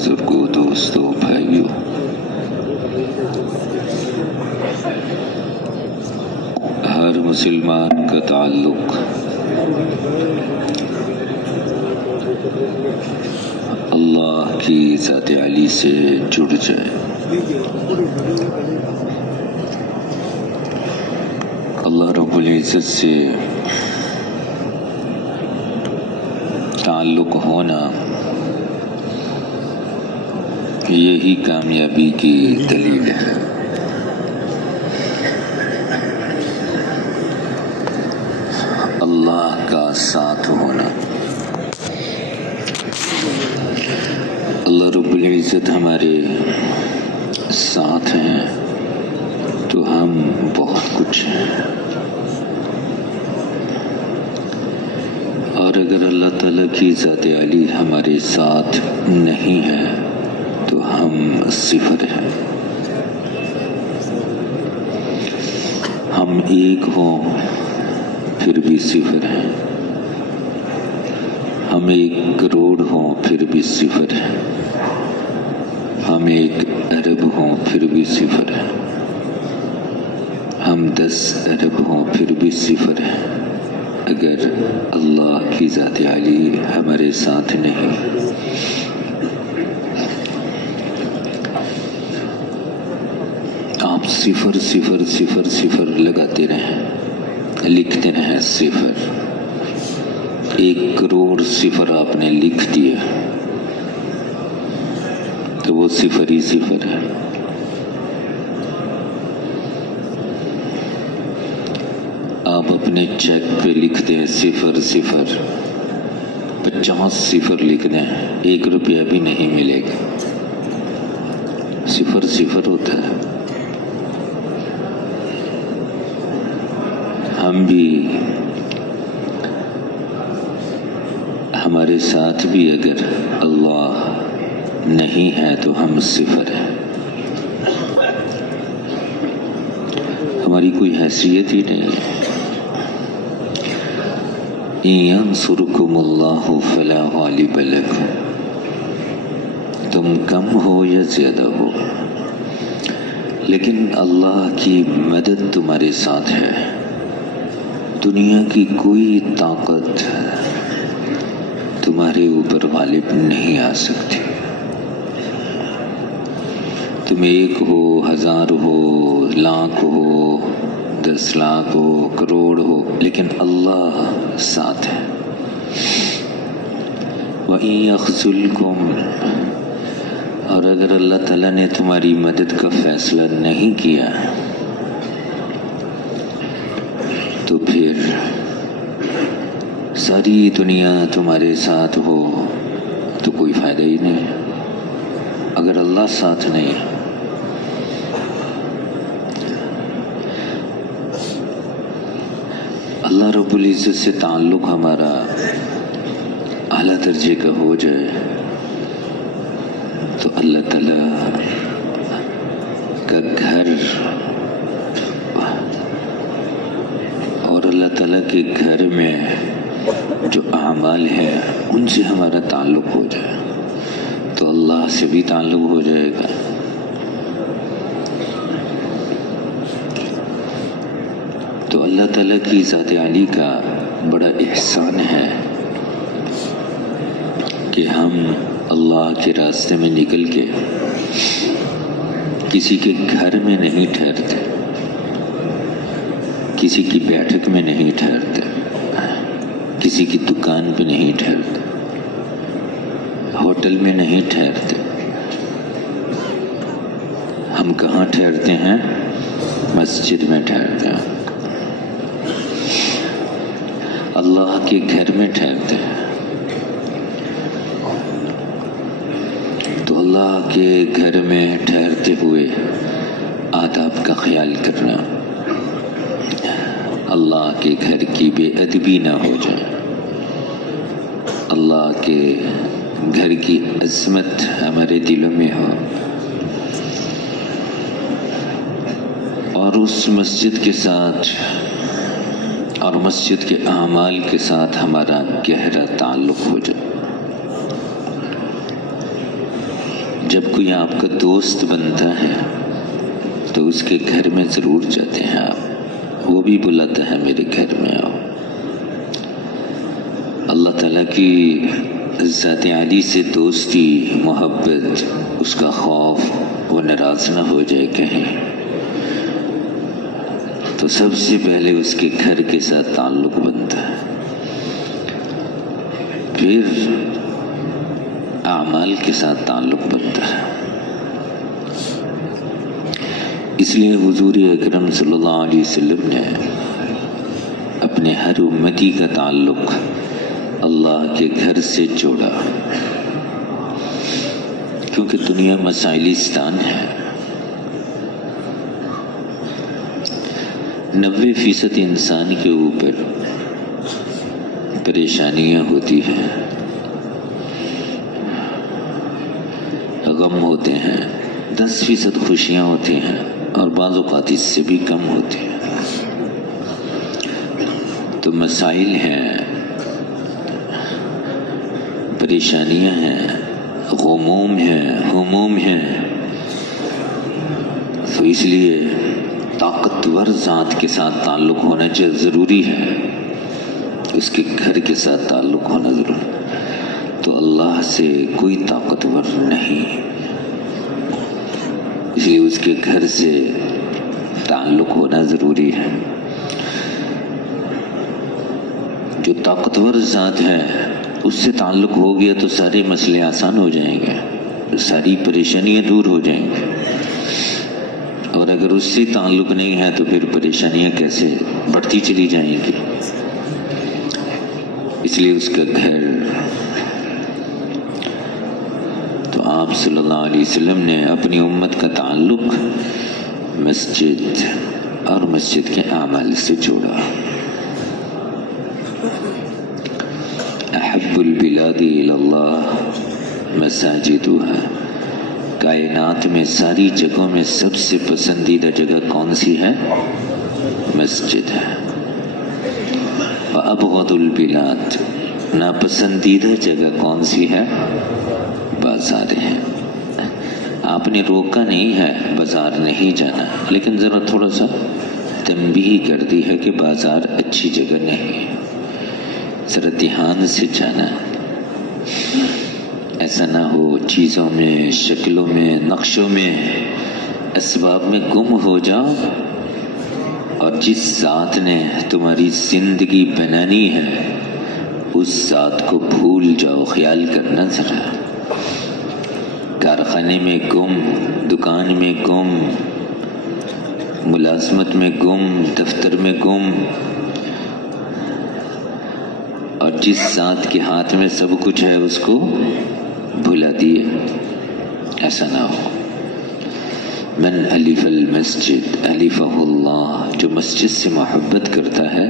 بزرگوں، دوستوں، بھائیوں، ہر مسلمان کا تعلق اللہ کی ذات علی سے جڑ جائے۔ اللہ رب العزت سے تعلق ہونا یہی کامیابی کی دلیل ہے۔ اللہ کا ساتھ ہونا۔ اللہ رب العزت ہمارے ساتھ ہیں تو ہم بہت کچھ ہیں، اور اگر اللہ تعالیٰ کی ذات علی ہمارے ساتھ نہیں ہے تو ہم صفر ہیں۔ ہم ایک ہوں پھر بھی صفر ہیں، ہم 1 کروڑ ہوں پھر بھی صفر ہیں، ہم 1 ارب ہوں پھر بھی صفر ہیں، ہم 10 ارب ہوں پھر بھی صفر ہیں، اگر اللہ کی ذات علی ہمارے ساتھ نہیں۔ آپ صفر صفر صفر صفر لگاتے رہیں، لکھتے رہیں صفر۔ 1 کروڑ صفر آپ نے لکھ دیا تو وہ صفر ہی صفر ہے۔ آپ اپنے چیک پہ لکھتے ہیں صفر صفر، 50 صفر لکھ دیں، 1 روپیہ بھی نہیں ملے گا، صفر صفر ہوتا ہے۔ ہم بھی، ہمارے ساتھ بھی اگر اللہ نہیں ہے تو ہم صفر ہیں، ہماری کوئی حیثیت ہی نہیں ہے۔ إِن يَنْصُرْكُمُ اللَّهُ فَلَا غَالِبَ لَكُمْ، تم کم ہو یا زیادہ ہو، لیکن اللہ کی مدد تمہارے ساتھ ہے۔ دنیا کی کوئی طاقت تمہارے اوپر غالب نہیں آ سکتی۔ تم 1 ہو، 1000 ہو، لاکھ ہو، 10 لاکھ ہو، کروڑ ہو، لیکن اللہ ساتھ ہے۔ وَإِن يَخْذُلْكُمْ، اور اگر اللہ تعالیٰ نے تمہاری مدد کا فیصلہ نہیں کیا تو پھر ساری دنیا تمہارے ساتھ ہو تو کوئی فائدہ ہی نہیں۔ اگر اللہ ساتھ نہیں، اللہ رب العزت سے تعلق ہمارا اعلیٰ درجے کا ہو جائے تو اللہ تعالیٰ کا گھر اور اللہ تعالیٰ کے گھر میں جو اعمال ہیں ان سے ہمارا تعلق ہو جائے تو اللہ سے بھی تعلق ہو جائے گا۔ تو اللہ تعالیٰ کی ذات علی کا بڑا احسان ہے کہ ہم اللہ کے راستے میں نکل کے کسی کے گھر میں نہیں ٹھہرتے، کسی کی بیٹھک میں نہیں ٹھہرتے، کسی کی دکان پہ نہیں ٹھہرتے، ہوٹل میں نہیں ٹھہرتے۔ ہم کہاں ٹھہرتے ہیں؟ مسجد میں ٹھہرتے ہیں، اللہ کے گھر میں ٹھہرتے ہیں۔ تو اللہ کے گھر میں ٹھہرتے ہوئے آداب کا خیال کرنا، اللہ کے گھر کی بے ادبی نہ ہو جائے، اللہ کے گھر کی عظمت ہمارے دلوں میں ہو، اور اس مسجد کے ساتھ اور مسجد کے اعمال کے ساتھ ہمارا گہرا تعلق ہو جائے۔ جب کوئی آپ کا دوست بنتا ہے تو اس کے گھر میں ضرور جاتے ہیں آپ، وہ بھی بلاتا ہے میرے گھر میں آؤ۔ اللہ تعالیٰ کی ذات عالی سے دوستی، محبت، اس کا خوف، وہ ناراض نہ ہو جائے کہیں، تو سب سے پہلے اس کے گھر کے ساتھ تعلق بنتا ہے، پھر اعمال کے ساتھ تعلق بنتا ہے۔ اس لیے حضور اکرم صلی اللہ علیہ وسلم نے اپنے ہر امتی کا تعلق اللہ کے گھر سے جوڑا، کیونکہ دنیا مسائلستان ہے۔ 90% انسان کے اوپر پریشانیاں ہوتی ہیں، غم ہوتے ہیں، 10% خوشیاں ہوتی ہیں، اور بعض اوقات اس سے بھی کم ہوتی ہیں۔ تو مسائل ہیں، پریشانیاں ہیں، غموم ہیں، ہموم ہیں، تو اس لیے طاقتور ذات کے ساتھ تعلق ہونا ضروری ہے، اس کے گھر کے ساتھ تعلق ہونا ضروری ہے۔ تو اللہ سے کوئی طاقتور نہیں، اس لیے اس کے گھر سے تعلق ہونا ضروری ہے۔ جو طاقتور ذات ہے اس سے تعلق ہو گیا تو سارے مسئلے آسان ہو جائیں گے، ساری پریشانیاں دور ہو جائیں گے، اور اگر اس سے تعلق نہیں ہے تو پھر پریشانیاں کیسے بڑھتی چلی جائیں گی۔ اس لیے اس کا گھر، تو آپ صلی اللہ علیہ وسلم نے اپنی امت کا تعلق مسجد اور مسجد کے اعمال سے جوڑا۔ احب البلاد الی اللہ مساجدها، کائنات میں ساری جگہوں میں سب سے پسندیدہ جگہ کون سی ہے؟ مسجد ہے۔ وابغض البلاد، ناپسندیدہ جگہ کون سی ہے؟ بازار ہے۔ آپ نے روکا نہیں ہے بازار نہیں جانا، لیکن ذرا تھوڑا سا تنبیہ کر دی ہے کہ بازار اچھی جگہ نہیں، ذرا دھیان سے جانا، ایسا نہ ہو چیزوں میں، شکلوں میں، نقشوں میں، اسباب میں گم ہو جاؤ، اور جس ذات نے تمہاری زندگی بنانی ہے اس ذات کو بھول جاؤ۔ خیال کرنا ذرا، کارخانے میں گم، دکان میں گم، ملازمت میں گم، دفتر میں گم، اور جس ذات کے ہاتھ میں سب کچھ ہے اس کو بھلا دیے، ایسا نہ ہو۔ من الف المسجد الفہ اللہ، جو مسجد سے محبت کرتا ہے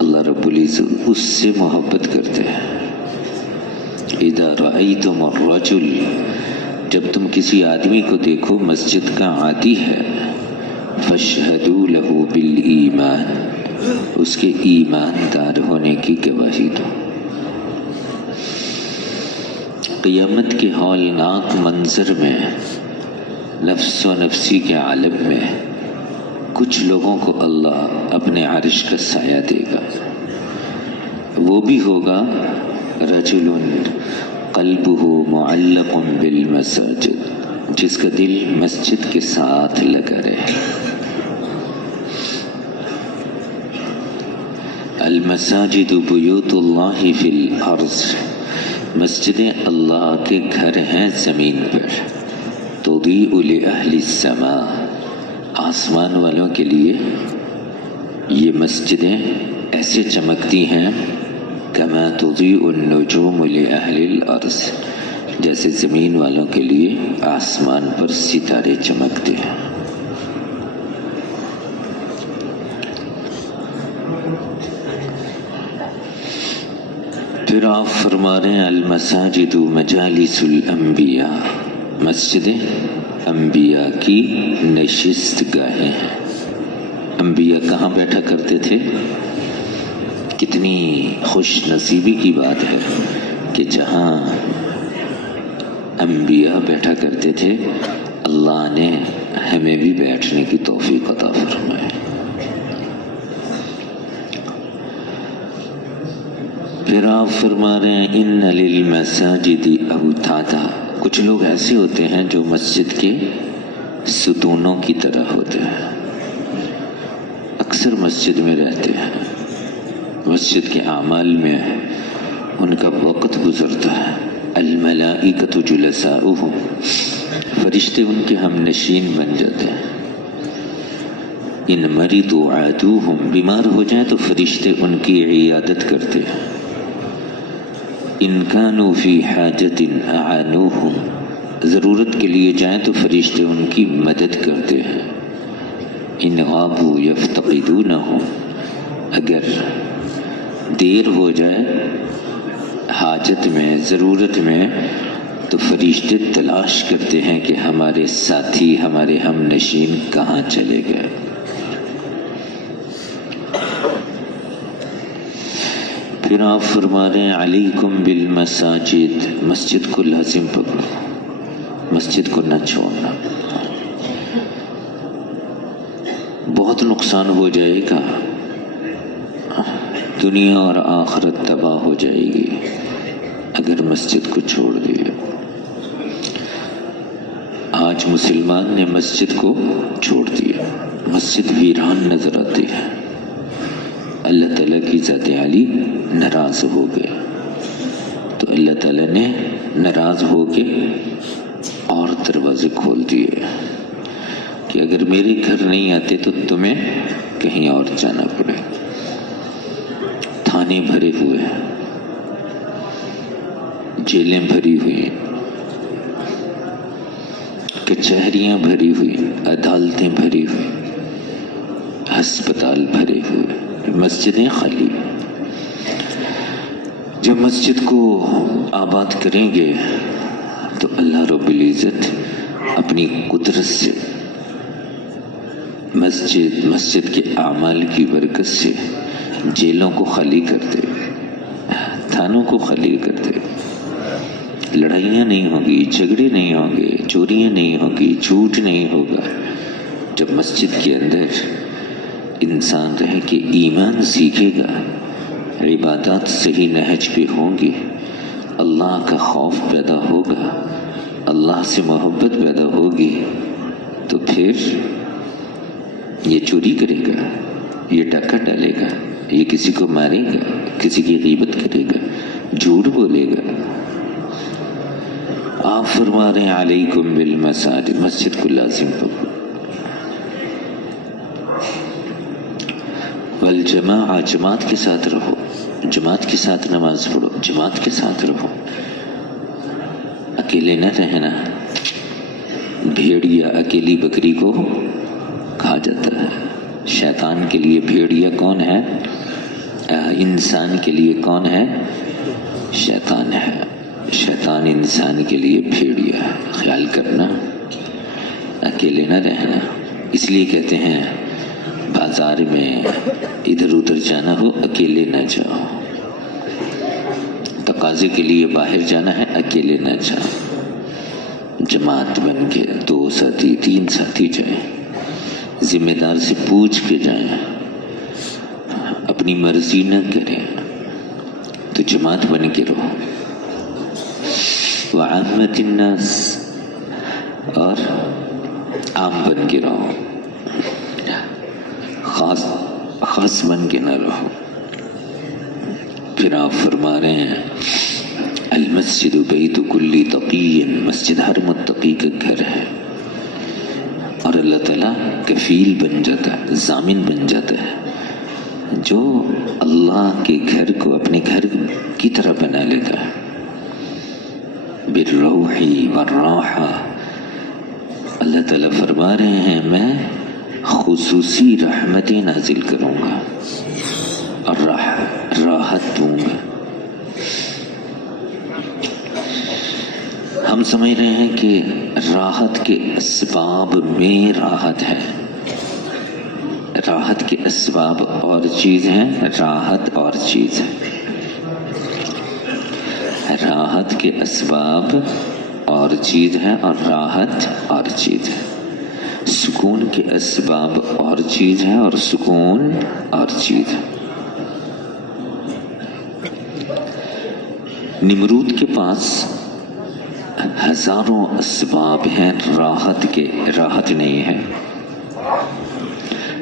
اللہ رب العزت اس سے محبت کرتے ہیں۔ اذا رأیتم الرجل، جب تم کسی آدمی کو دیکھو مسجد کا عادی ہے، فاشہدوا لہ بالایمان، اس کے ایماندار ہونے کی گواہی دو۔ قیامت کے ہولناک منظر میں، نفس و نفسی کے عالم میں، کچھ لوگوں کو اللہ اپنے عرش کا سایہ دے گا، وہ بھی ہوگا رجل قلبہ معلق بالمساجد، جس کا دل مسجد کے ساتھ لگا رہے۔ المساجد بیوت اللہ فی الارض، مسجدیں اللہ کے گھر ہیں زمین پر۔ تضیء لأہل السماء، آسمان والوں کے لیے یہ مسجدیں ایسے چمکتی ہیں، کما تضیء النجوم لأہل الارض، جیسے زمین والوں کے لیے آسمان پر ستارے چمکتے ہیں۔ پھر آپ فرما رہے ہیں المساجد مجالس الانبیاء، مسجدیں انبیاء کی نشست گاہیں ہیں۔ انبیاء کہاں بیٹھا کرتے تھے؟ کتنی خوش نصیبی کی بات ہے کہ جہاں انبیاء بیٹھا کرتے تھے، اللہ نے ہمیں بھی بیٹھنے کی توفیق عطا فرمائے۔ پھر آپ فرما رہے ہیں ان للمساجد اوتادا، کچھ لوگ ایسے ہوتے ہیں جو مسجد کے ستونوں کی طرح ہوتے ہیں، اکثر مسجد میں رہتے ہیں، مسجد کے اعمال میں ان کا وقت گزرتا ہے۔ الملائکۃ جلساؤہم، فرشتے ان کے ہم نشین بن جاتے ہیں۔ ان مریضوا عادوہم، بیمار ہو جائیں تو فرشتے ان کی عیادت کرتے ہیں۔ ان کانوا فی حاجۃ اعانوہم، ضرورت کے لیے جائیں تو فرشتے ان کی مدد کرتے ہیں۔ ان غابوا یفتقدونہم، اگر دیر ہو جائے حاجت میں، ضرورت میں، تو فرشتے تلاش کرتے ہیں کہ ہمارے ساتھی، ہمارے ہم نشین کہاں چلے گئے۔ پھر آپ فرما رہے ہیں علیکم بالمساجد، مسجد کو لازم پکڑو، مسجد کو نہ چھوڑنا، بہت نقصان ہو جائے گا، دنیا اور آخرت تباہ ہو جائے گی اگر مسجد کو چھوڑ دیا۔ آج مسلمان نے مسجد کو چھوڑ دیا، مسجد ویران نظر آتی ہے، اللہ تعالیٰ کی ذات عالی ناراض ہو گئے، تو اللہ تعالیٰ نے ناراض ہو کے اور دروازے کھول دیے کہ اگر میرے گھر نہیں آتے تو تمہیں کہیں اور جانا پڑے۔ تھانے بھرے ہوئے ہیں، جیلیں بھری ہوئی، کچہریاں بھری ہوئی، عدالتیں بھری ہوئی، ہسپتال بھرے ہوئے، مسجدیں خالی۔ جب مسجد کو آباد کریں گے تو اللہ رب العزت اپنی قدرت سے مسجد کے اعمال کی برکت سے جیلوں کو خالی کر دے، تھانوں کو خالی کر دے، لڑائیاں نہیں ہوگی، جھگڑے نہیں ہوں گے، چوریاں نہیں ہوگی، جھوٹ نہیں ہوگا۔ جب مسجد کے اندر انسان رہ کے ایمان سیکھے گا، عبادات صحیح نہج پہ ہوں گی، اللہ کا خوف پیدا ہوگا، اللہ سے محبت پیدا ہوگی، تو پھر یہ چوری کرے گا، یہ ڈاکہ ڈالے گا، یہ کسی کو مارے گا، کسی کی غیبت کرے گا، جھوٹ بولے گا۔ آپ فرما رہے ہیں علیکم بالمساجد، مسجد کو لازم پکڑو۔ والجماعہ، جماعت کے ساتھ رہو، جماعت کے ساتھ نماز پڑھو، جماعت کے ساتھ رہو، اکیلے نہ رہنا۔ بھیڑیا اکیلی بکری کو کھا جاتا ہے۔ شیطان کے لیے بھیڑیا کون ہے؟ انسان کے لیے کون ہے؟ شیطان ہے۔ شیطان انسان کے لیے بھیڑیا ہے۔ خیال کرنا، اکیلے نہ رہنا۔ اس لیے کہتے ہیں بازار میں ادھر ادھر جانا ہو اکیلے نہ جاؤ، تقاضے کے لیے باہر جانا ہے اکیلے نہ جاؤ، جماعت بن کے 2 ساتھی 3 ساتھی جائیں، ذمہ دار سے پوچھ کے جائیں، اپنی مرضی نہ کریں، تو جماعت بن کے رہو۔ وعامت الناس، اور عام بن کے رہو، خاص بن کے نہ رہو۔ پھر آپ فرما رہے ہیں المسجد بیت کل تقی، مسجد ہر متقی کا گھر ہے، اور اللہ تعالیٰ کفیل بن جاتا ہے، ضامن بن جاتا ہے۔ جو اللہ کے گھر کو اپنے گھر کی طرح بنا لیتا ہے، بالروح والراحہ، اللہ تعالیٰ فرما رہے ہیں میں خصوصی رحمتیں نازل کروں گا اور راحت دوں گا۔ ہم سمجھ رہے ہیں کہ راحت کے اسباب میں راحت ہے، راحت کے اسباب اور چیز ہیں، راحت اور چیز ہے۔ راحت کے اسباب اور چیز ہے اور راحت اور چیز ہے، سکون کے اسباب اور چیز ہے اور سکون اور چیز ہے۔ نمرود کے پاس ہزاروں اسباب ہیں راحت کے، راحت نہیں ہے۔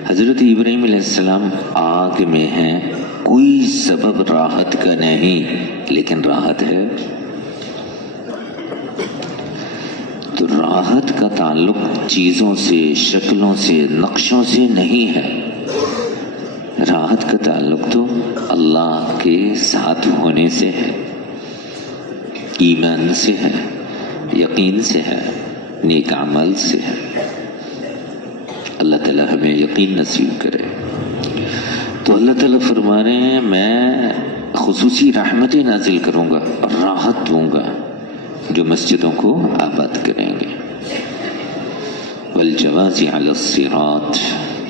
حضرت ابراہیم علیہ السلام آگ میں ہیں، کوئی سبب راحت کا نہیں لیکن راحت ہے۔ تو راحت کا تعلق چیزوں سے، شکلوں سے، نقشوں سے نہیں ہے، راحت کا تعلق تو اللہ کے ساتھ ہونے سے ہے، ایمان سے ہے، یقین سے ہے، نیک عمل سے ہے۔ اللہ تعالیٰ ہمیں یقین نصیب کرے۔ تو اللہ تعالیٰ فرما رہے ہیں میں خصوصی رحمتیں نازل کروں گا اور راحت دوں گا جو مسجدوں کو آباد کریں گے۔ والجواز علی الصراط،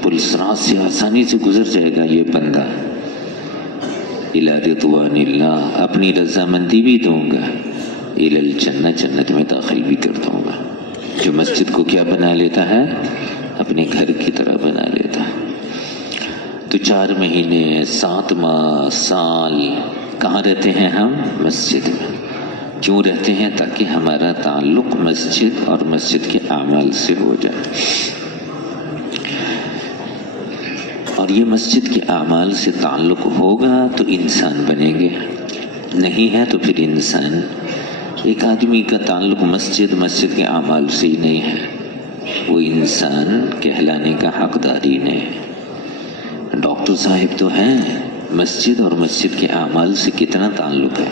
پل صراط سے آسانی سے گزر جائے گا یہ بندہ۔ الی رضوان اللہ، اپنی رضامندی بھی دوں گا۔ الی الجنہ، جنت میں داخل بھی کر دوں گا۔ جو مسجد کو کیا بنا لیتا ہے؟ اپنے گھر کی طرح بنا لیتا ہے۔ تو 4 مہینے، 7 ماہ، سال کہاں رہتے ہیں ہم؟ مسجد میں۔ کیوں رہتے ہیں؟ تاکہ ہمارا تعلق مسجد اور مسجد کے اعمال سے ہو جائے، اور یہ مسجد کے اعمال سے تعلق ہوگا تو انسان بنیں گے، نہیں ہے تو پھر انسان۔ ایک آدمی کا تعلق مسجد کے اعمال سے ہی نہیں ہے، وہ انسان کہلانے کا حقدار ہی نہیں۔ ڈاکٹر صاحب تو ہیں، مسجد اور مسجد کے اعمال سے کتنا تعلق ہے؟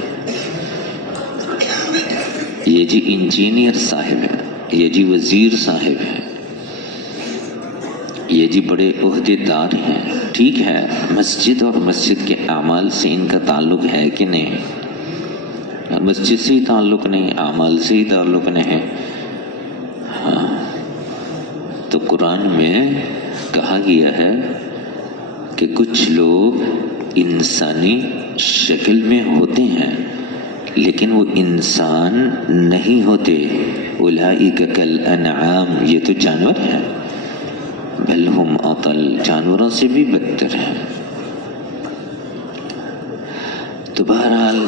یہ جی انجینئر صاحب ہے، یہ جی وزیر صاحب ہے، یہ جی بڑے عہدے دار ہیں، ٹھیک ہے، مسجد اور مسجد کے اعمال سے ان کا تعلق ہے کہ نہیں؟ مسجد سے ہی تعلق نہیں، اعمال سے ہی تعلق نہیں ہے۔ ہاں، تو قرآن میں کہا گیا ہے کہ کچھ لوگ انسانی شکل میں ہوتے ہیں لیکن وہ انسان نہیں ہوتے۔ اولئک کالانعام، یہ تو جانور ہیں، بل ہم اضل، جانوروں سے بھی بدتر ہیں۔ تو بہرحال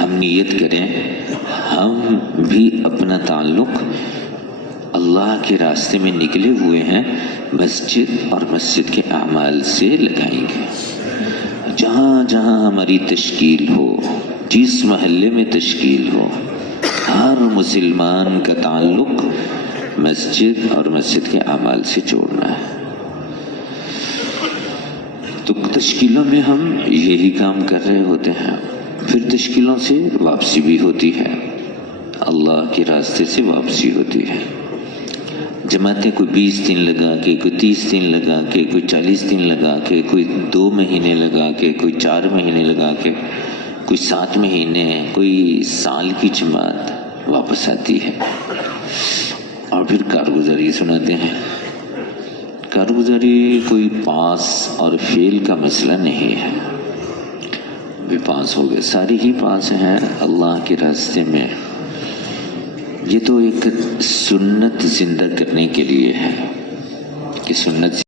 ہم نیت کریں ہم بھی اپنا تعلق اللہ کے راستے میں نکلے ہوئے ہیں مسجد اور مسجد کے اعمال سے لگائیں گے۔ جہاں جہاں ہماری تشکیل ہو، جس محلے میں تشکیل ہو، ہر مسلمان کا تعلق مسجد اور مسجد کے اعمال سے جوڑنا ہے۔ تو تشکیلوں میں ہم یہی کام کر رہے ہوتے ہیں، پھر تشکیلوں سے واپسی بھی ہوتی ہے، اللہ کے راستے سے واپسی ہوتی ہے۔ جماعتیں کوئی 20 دن لگا کے، کوئی 30 دن لگا کے، کوئی 40 دن لگا کے، کوئی 2 مہینے لگا کے، کوئی 4 مہینے لگا کے، کوئی 7 مہینے، کوئی سال کی جماعت واپس آتی ہے اور پھر کارگزاری سناتے ہیں۔ کارگزاری کوئی پاس اور فیل کا مسئلہ نہیں ہے، بھی پاس ہو گئے، ساری ہی پاس ہیں اللہ کے راستے میں۔ یہ تو ایک سنت زندہ کرنے کے لیے ہے کہ سنت